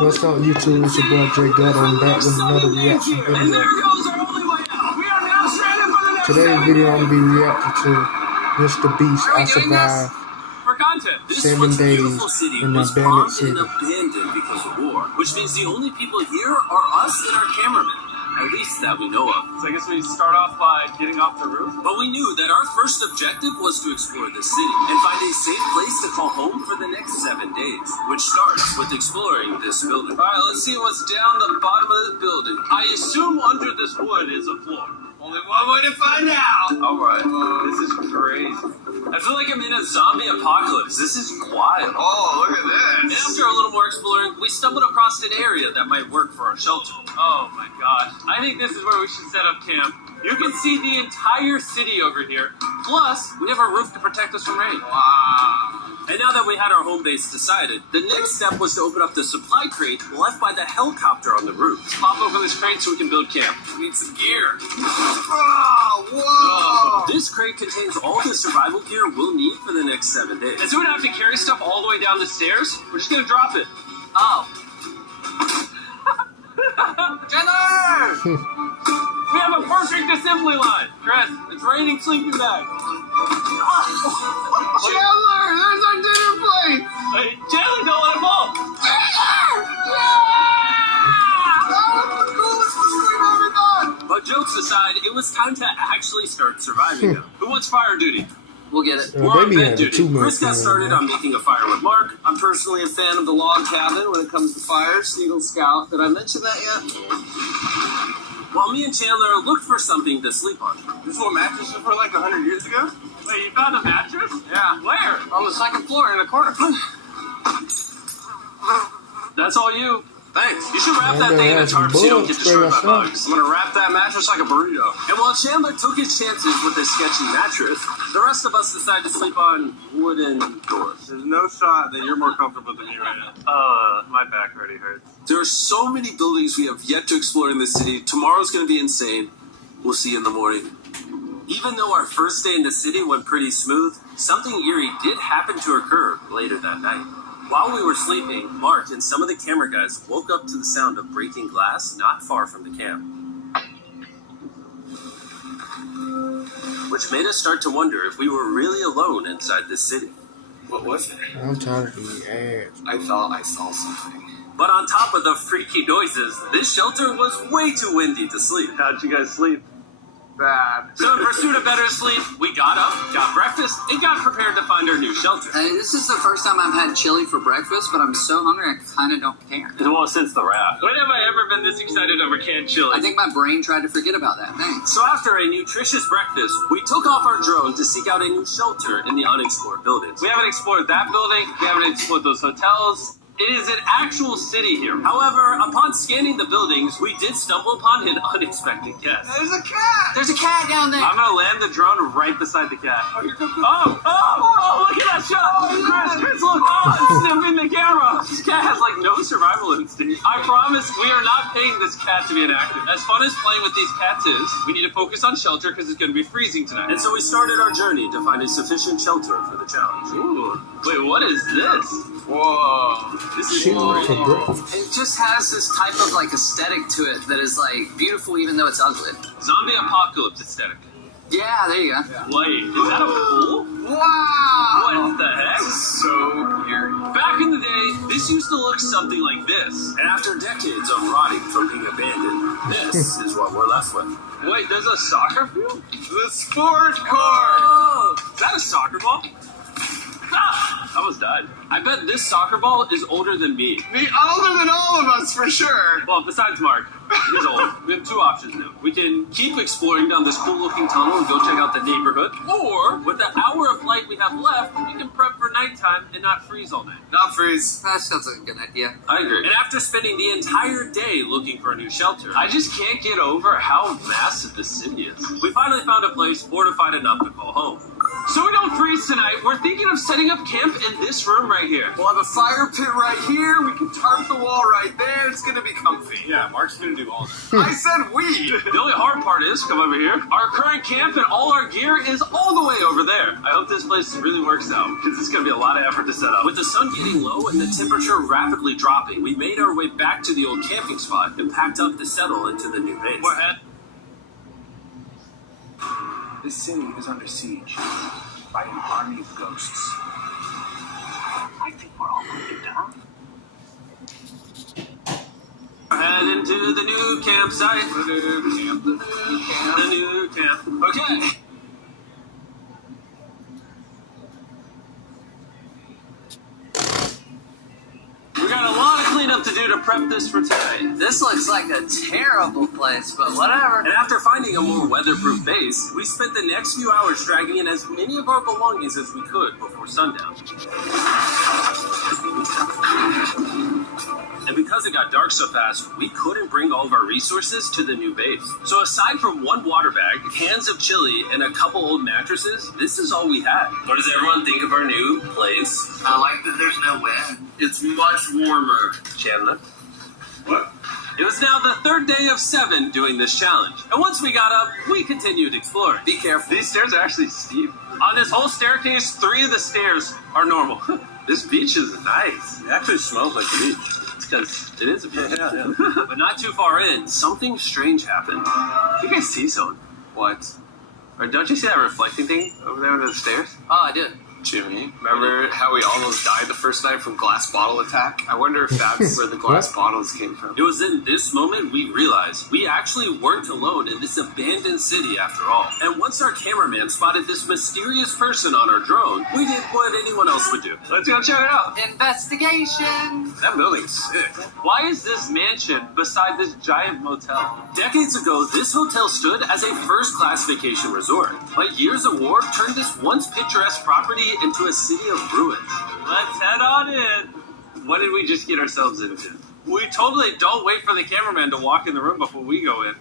What's up, YouTube? It's your boy J Gudda. I'm back with another reaction video. Today's video, I'm gonna be reacting to Mr. Beast. I survived 7 days in an abandoned city. Because of war, which means the only people here are us and our cameraman. At least that we know of. So I guess we start off by getting off the roof? But we knew that our first objective was to explore the city and find a safe place to call home for the next 7 days, which starts with exploring this building. Alright, let's see what's down the bottom of this building. I assume under this wood is a floor. Only one way to find out! Alright, this is crazy. I feel like I'm in a zombie apocalypse. This is wild. Oh, look at And this! after a little more exploring, we stumbled across an area that might work for our shelter. Oh my gosh. I think this is where we should set up camp. You can see the entire city over here. Plus, we have a roof to protect us from rain. Wow. And now that we had our home base decided, the next step was to open up the supply crate left by the helicopter on the roof. Let's pop open this crate so we can build camp. We need some gear. Oh, whoa! This crate contains all the survival gear we'll need for the next 7 days. And so we don't have to carry stuff all the way down the stairs? We're just gonna drop it. Oh. Chandler! We have a perfect assembly line. Chris, it's raining sleeping bags. Chandler, there's our dinner plate. Hey, Chandler, don't let it fall. But jokes aside, it was time to actually start surviving now. Who wants fire duty? We'll get it. Well, We're on they be bed having duty. too much Chris got fun, started man. on making a fire with Mark. I'm personally a fan of the log cabin when it comes to fires. Eagle Scout. Did I mention that yet? While me and Chandler looked for something to sleep on. This is what mattresses were like 100 years ago? Wait, you found a mattress? Yeah. Where? On the second floor in the corner. That's all you. Thanks. You should wrap Man, that thing in a have some tarp so you don't bugs get destroyed by spray bugs. I'm gonna wrap that mattress like a burrito. And while Chandler took his chances with his sketchy mattress, the rest of us decided to sleep on wooden doors. There's no shot that you're more comfortable than me right now. My back already hurts. There are so many buildings we have yet to explore in this city. Tomorrow's gonna be insane. We'll see you in the morning. Even though our first day in the city went pretty smooth, something eerie did happen to occur later that night. While we were sleeping, Mark and some of the camera guys woke up to the sound of breaking glass not far from the camp. Which made us start to wonder if we were really alone inside this city. What was it? I'm tired of these ads. I thought I saw something. But on top of the freaky noises, this shelter was way too windy to sleep. How'd you guys sleep? Bad. So in pursuit of better sleep, we got up, got breakfast, and got prepared to find our new shelter. Hey, this is the first time I've had chili for breakfast, but I'm so hungry I kind of don't care. Well, since the raft. When have I ever been this excited over canned chili? I think my brain tried to forget about that. Thanks. So after a nutritious breakfast, we took off our drone to seek out a new shelter in the unexplored buildings. We haven't explored that building. We haven't explored those hotels. It is an actual city here. However, upon scanning the buildings, we did stumble upon an unexpected guest. There's a cat! There's a cat down there. I'm gonna land the drone right beside the cat. Oh, look at that shot! Chris, look! Oh, it's sniffing the camera! This cat has like no survival instinct. I promise we are not paying this cat to be inactive. As fun as playing with these cats is, we need to focus on shelter because it's gonna be freezing tonight. And so we started our journey to find a sufficient shelter for the challenge. Ooh. Wait, what is this? Whoa. This is Shit cool. for breakfast. It just has this type of like aesthetic to it that is like beautiful even though it's ugly. Zombie apocalypse aesthetic. Yeah, there you go. Wait, is that a pool? Wow! What the heck? So weird. Back in the day, this used to look something like this. And after decades of rotting from being abandoned, this is what we're left with. Wait, there's a soccer field? The sport car! Oh! Is that a soccer ball? Ah! I almost died. I bet this soccer ball is older than me. Older than all of us, for sure. Well, besides Mark. He's old. We have two options now. We can keep exploring down this cool-looking tunnel and go check out the neighborhood. Or, with the hour of light we have left, we can prep for nighttime and not freeze all night. Not freeze. That sounds like a good idea. I agree. And after spending the entire day looking for a new shelter, I just can't get over how massive this city is. We finally found a place fortified enough to call home. So we don't freeze tonight. We're thinking of setting up camp in this room right here. We'll have a fire pit right here. We can tarp the wall right there. It's gonna be comfy. Yeah, Mark's gonna do all that. I said we. The only hard part is, come over here, our current camp and all our gear is all the way over there. I hope this place really works out, because it's gonna be a lot of effort to set up. With the sun getting low and the temperature rapidly dropping, we made our way back to the old camping spot and packed up to settle into the new base. We're head. This city is under siege by an army of ghosts. I think we're all moving down. We're heading to the new campsite. The new camp. Okay. We got a lot of cleanup to do to prep this for today. This looks like a terrible place, but whatever. And after finding a more weatherproof base, we spent the next few hours dragging in as many of our belongings as we could before sundown. And because it got dark so fast, we couldn't bring all of our resources to the new base. So aside from one water bag, cans of chili, and a couple old mattresses, this is all we had. What does everyone think of our new place? I like that there's no wind. It's much warmer. Chandler? What? It was now the third day of 7 doing this challenge. And once we got up, we continued exploring. Be careful. These stairs are actually steep. On this whole staircase, 3 of the stairs are normal. This beach is nice. It actually smells like the beach. Because it is a beach. Yeah. But not too far in, something strange happened. I think I see someone. What? Or don't you see that reflecting thing over there under the stairs? Oh, I did. Jimmy, remember how we almost died the first night from glass bottle attack? I wonder if that's where the glass bottles came from. It was in this moment we realized we actually weren't alone in this abandoned city after all. And once our cameraman spotted this mysterious person on our drone, we did what anyone else would do. Let's go check it out. Investigation. That building's sick. Why is this mansion beside this giant motel? Decades ago, this hotel stood as a first-class vacation resort. But years of war turned this once picturesque property into a city of ruins. Let's head on in. What did we just get ourselves into? We totally don't wait for the cameraman to walk in the room before we go in.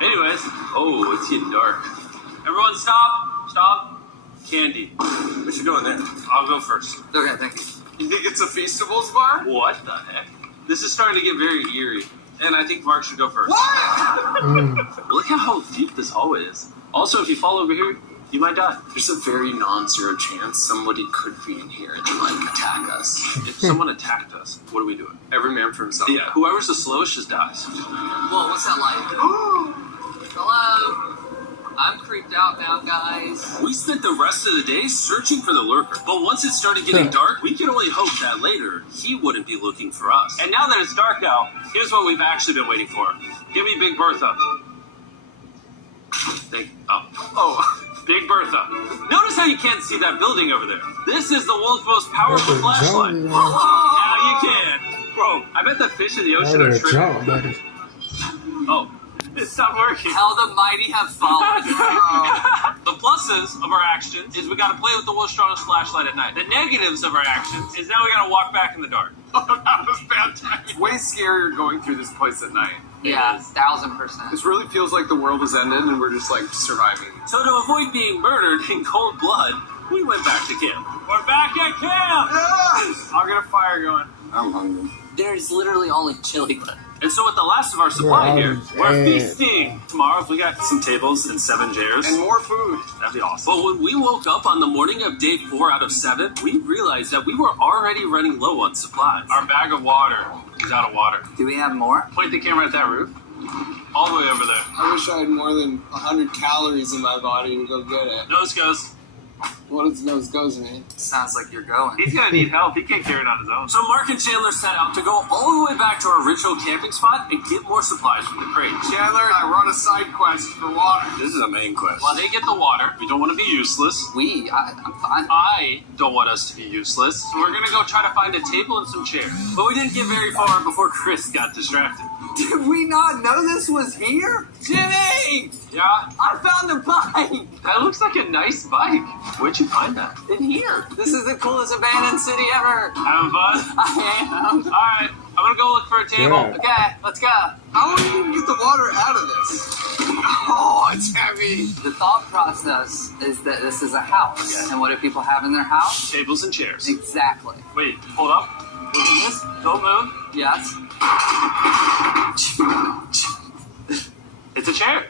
Anyways, Oh, it's getting dark. everyone stop. Stop. Candy. We should go in there. I'll go first. Okay, thank you. You think it's a Feastables bar? What the heck? This is starting to get very eerie. And I think Mark should go first. Look at how deep this hallway is. Also, if you fall over here, you might die. There's a very non-zero chance somebody could be in here and like attack us. If someone attacked us, what are we doing? Every man for himself. Yeah, whoever's the slowest just dies. Whoa, what's that like? Hello? I'm creeped out now, guys. We spent the rest of the day searching for the lurker, but once it started getting dark, we could only hope that later he wouldn't be looking for us. And now that it's dark out, here's what we've actually been waiting for. Give me Big Bertha. Big Bertha. Notice how you can't see that building over there. This is the world's most powerful flashlight. Now you can. Bro, I bet the fish in the ocean are tripping. jump, buddy. Oh, it stopped working. How the mighty have fallen. The pluses of our actions is we gotta play with the world's strongest flashlight at night. The negatives of our actions is now we gotta walk back in the dark. That was bad timing. It's way scarier going through this place at night. Yeah, 1000%. This really feels like the world has ended and we're just like surviving. So to avoid being murdered in cold blood, we went back to camp. We're back at camp! I'll get a fire going. I'm hungry. There's literally only chili left. And so with the last of our supply here, We're feasting. Tomorrow, if we got some tables and 7 chairs, And more food. that'd be awesome. but when we woke up on the morning of day 4 out of 7, we realized that we were already running low on supplies. Our bag of water is out of water. Do we have more? Point the camera at that roof. All the way over there. I wish I had more than 100 calories in my body to go get it. Nose goes. What does nose goes mean? Sounds like you're going. He's gonna need help. He can't carry it on his own. So Mark and Chandler set out to go all the way back to our original camping spot and get more supplies from the crate. Chandler, I run a side quest for water. This is a main quest. While they get the water, we don't want to be useless. I'm fine. I don't want us to be useless. So we're gonna go try to find a table and some chairs. But we didn't get very far before Chris got distracted. Did we not know this was here? Jimmy! Yeah, I found a bike! that looks like a nice bike. Where'd you find that? In here. This is the coolest abandoned city ever. Having fun? I am. All right, I'm gonna go look for for a table. Yeah. Okay, let's go. How are you going to get the water out of this? Oh, it's heavy. The thought process is that this is a house. Okay. And what do people have in their house? Tables and chairs. Exactly. Wait, hold up. Look at this. Don't move. Yes. It's a chair.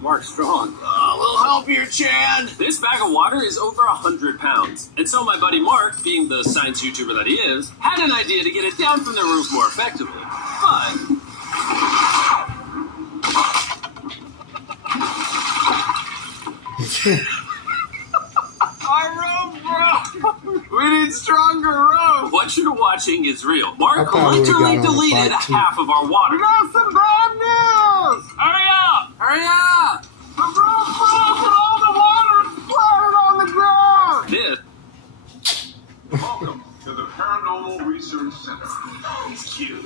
Mark Strong. We'll help you, Chan. This bag of water is over 100 pounds. And so my buddy Mark, being the science YouTuber that he is, had an idea to get it down from the roof more effectively. But Our rope broke. We need stronger rope. what you're watching is real. Mark I thought we literally got on the deleted bike, too. half of our water. Got some bad news. Hurry up! Hurry up! The rope broke and all the water splattered on the ground. This Welcome to the Paranormal Research Center. It's cute.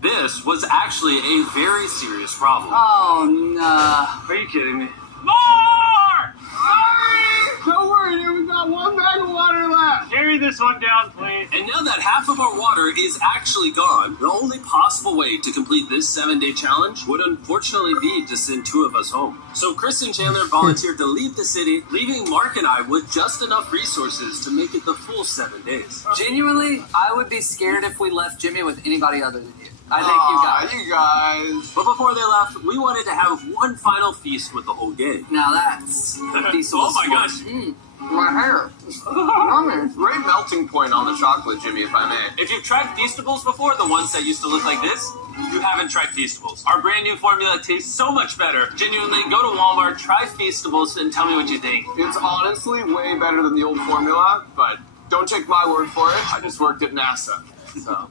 This was actually a very serious problem. Oh, no. Are you kidding me? More! Don't worry, dude. We got one bag of water left. Carry this one down, please. And now that half of our water is actually gone, the only possible way to complete this 7-day challenge would unfortunately be to send 2 of us home. So Chris and Chandler volunteered to leave the city, leaving Mark and I with just enough resources to make it the full 7 days. Genuinely, I would be scared if we left Jimmy with anybody other than you. I think you got it. You guys. But before they left, we wanted to have one final feast with the whole gang. Now that's feasible. Oh my gosh. My hair. Yummy. Great melting point on the chocolate, Jimmy, if I may. If you've tried Feastables before, the ones that used to look like this, you haven't tried Feastables. Our brand new formula tastes so much better. Genuinely, go to Walmart, try Feastables, and tell me what you think. It's honestly way better than the old formula, but don't take my word for it. I just worked at NASA. So.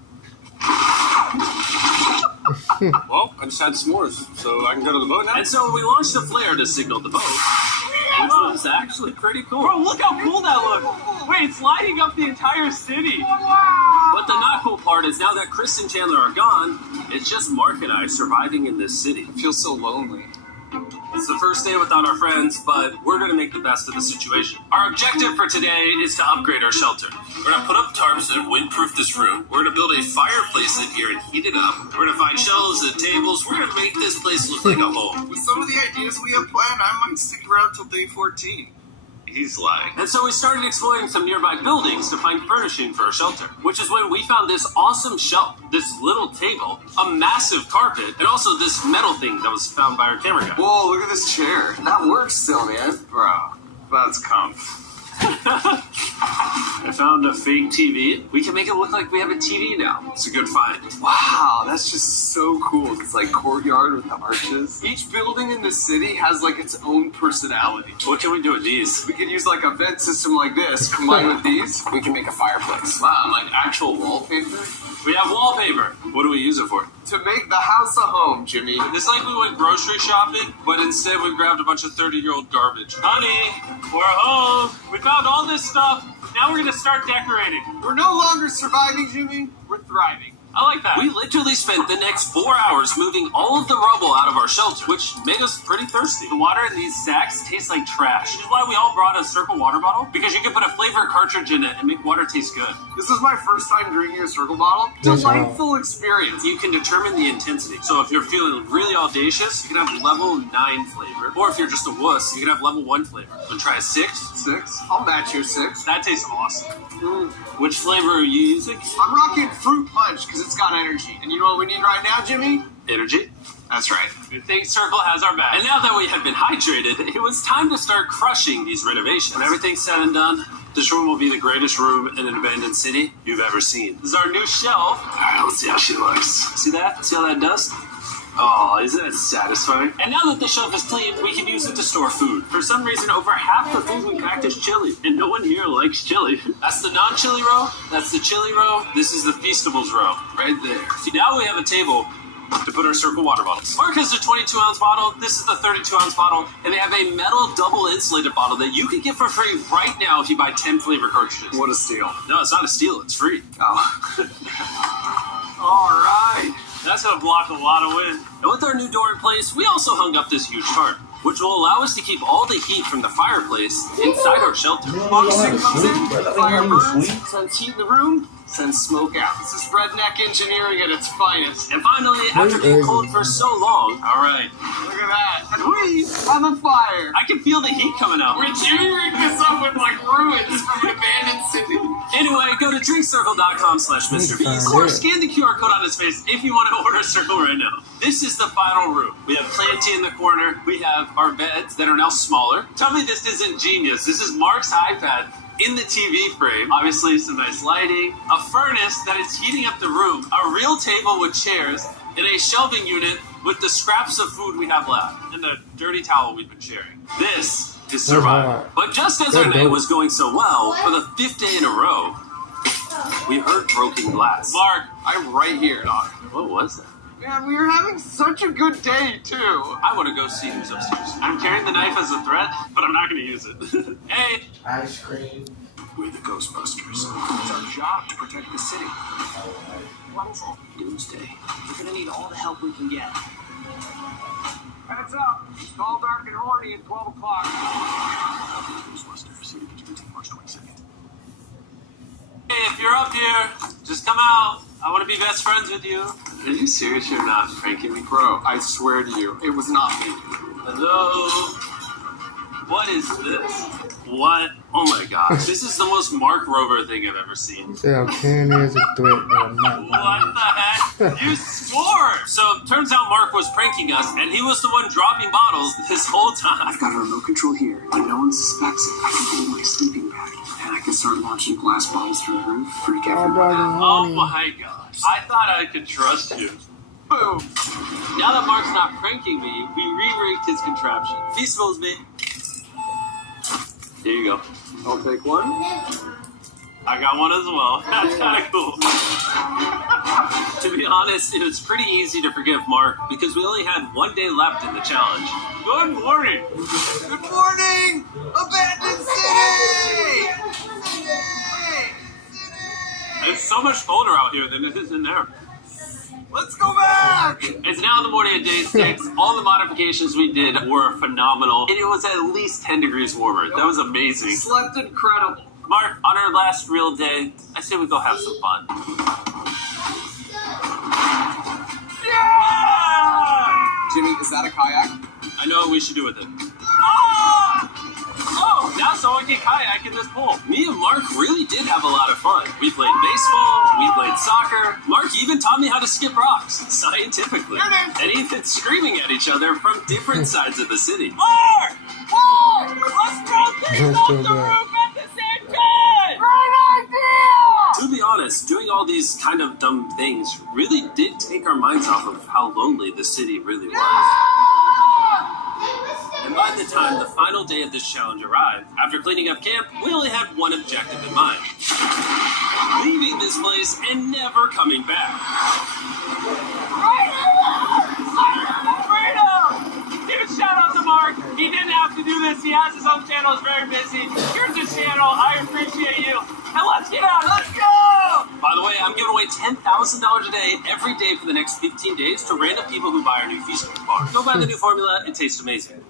Well, I just had s'mores, so I can go to the boat now. And so we launched a flare to signal the boat, which was actually pretty cool. Bro, look how cool that looks. Wait, it's lighting up the entire city. But the not cool part is now that Chris and Chandler are gone, it's just Mark and I surviving in this city. I feel so lonely. It's the first day without our friends, but we're going to make the best of the situation. Our objective for today is to upgrade our shelter. We're going to put up tarps and windproof this room. We're going to build a fireplace in here and heat it up. We're going to find shelves and tables. We're going to make this place look like a home. With some of the ideas we have planned, I might stick around till day 14. He's lying. And so we started exploring some nearby buildings to find furnishing for our shelter, which is when we found this awesome shelf, this little table, a massive carpet, and also this metal thing that was found by our camera guy. Whoa, look at this chair. That works still, man. Bro, that's comf. I found a fake TV. We can make it look like we have a TV now. It's a good find. Wow, that's just so cool. It's like courtyard with the arches. Each building in the city has like its own personality. What can we do with these? We could use like a vent system like this, combined with these. We can make a fireplace. Wow, and like actual wallpaper. We have wallpaper. What do we use it for? To make the house a home, Jimmy. It's like we went grocery shopping, but instead we grabbed a bunch of 30-year-old garbage. Honey, we're home. We found all this stuff. Now we're going to start decorating. We're no longer surviving, Jimmy. We're thriving. I like that. We literally spent the next 4 hours moving all of the rubble out of our shelter, which made us pretty thirsty. The water in these sacks tastes like trash. This is why we all brought a Circle water bottle, because you can put a flavor cartridge in it and make water taste good. This is my first time drinking a Circle bottle. That's Delightful experience. You can determine the intensity. So if you're feeling really audacious, you can have level 9 flavor. Or if you're just a wuss, you can have level 1 flavor. So try a 6. 6. I'll match your 6. That tastes awesome. Which flavor are you using? I'm rocking Fruit Punch because it's got energy. And you know what we need right now, Jimmy? Energy. That's right. Good thing Circle has our back. And now that we had been hydrated, it was time to start crushing these renovations. When everything's said and done, this room will be the greatest room in an abandoned city you've ever seen. This is our new shelf. All right, let's see how she looks. See that? See how that does? Oh, isn't that satisfying? And now that the shelf is clean, we can use it to store food. For some reason, over half the food we packed is chili, and no one here likes chili. That's the non-chili row, that's the chili row, this is the Feastables row, right there. See, now we have a table to put our Circle water bottles. Mark has a 22-ounce bottle, this is the 32-ounce bottle, and they have a metal double-insulated bottle that you can get for free right now if you buy 10 flavor cartridges. What a steal. No, it's not a steal, it's free. Oh. All right. That's gonna block a lot of wind. And with our new door in place, we also hung up this huge tarp, which will allow us to keep all the heat from the fireplace inside our shelter. Oxygen comes in, fire burns, sends heat in the room, sends smoke out. This is redneck engineering at its finest. And finally, after being cold for so long, all right, look at that. And we have a fire. I can feel the heat coming out. We're jimmying this up with like ruins from an abandoned city. Anyway, go to drinkcircle.com/MrBeast or scan the QR code on his face if you want to order a circle right now. This is the final room. We have Planty in the corner. We have our beds that are now smaller. Tell me this isn't genius. This is Mark's iPad in the TV frame. Obviously, some nice lighting. A furnace that is heating up the room. A real table with chairs. And a shelving unit with the scraps of food we have left. And the dirty towel we've been sharing. This is survival. But just as our night was going so well, for the 5th day in a row, we heard broken glass. Mark, I'm right here, Doc. What was that? Man, we were having such a good day, too. I want to go see who's upstairs. I'm carrying the knife as a threat, but I'm not going to use it. Hey! Ice cream. We're the Ghostbusters. It's our job to protect the city. What is it? Doomsday. We're gonna need all the help we can get. Heads up. It's all dark and horny at 12 o'clock. Ghostbusters. CDP March 22nd. Hey, if you're up here, just come out. I want to be best friends with you. Are you serious? You're not pranking me? Bro, I swear to you, it was not me. Hello? What is this? What? Oh my gosh. This is the most Mark Rover thing I've ever seen. See how Ken is a threat, but I'm not. What the heck? You swore! So, turns out Mark was pranking us, and he was the one dropping bottles this whole time. I've got a remote control here, but no one suspects it. I can hold my sleeping bag, and I can start launching glass bombs from the roof. Freak everyone out. Oh my gosh. I thought I could trust you. Boom. Now that Mark's not pranking me, we re-rigged his contraption. Feast smells me. Here you go. I'll take one. I got one as well. That's kind of cool. To be honest, it was pretty easy to forgive Mark because we only had 1 day left in the challenge. Good morning. Good morning! Abandoned city! It's so much colder out here than it is in there. Let's go back! It's now the morning of day 6. All the modifications we did were phenomenal. And it was at least 10 degrees warmer. That was amazing. Slept incredible. Mark, on our last real day, I say we go have some fun. Yeah! Jimmy, is that a kayak? I know what we should do with it. Oh, now someone can kayak in this pool. Me and Mark really did have a lot of fun. We played baseball, we played soccer. Mark even taught me how to skip rocks, scientifically. And even screaming at each other from different sides of the city. Mark! Mark! Let's throw things off the roof at the same time! Great idea! To be honest, doing all these kind of dumb things really did take our minds off of how lonely the city really was. And by the time the final day of this challenge arrived, after cleaning up camp, we only had one objective in mind. Leaving this place and never coming back. Freedom! Give a shout out to Mark. He didn't have to do this. He has his own channel. He's very busy. Here's his channel. I appreciate you. And let's get out. Let's go! By the way, I'm giving away $10,000 a day every day for the next 15 days to random people who buy our new Feast bar. Go buy the new formula. It tastes amazing.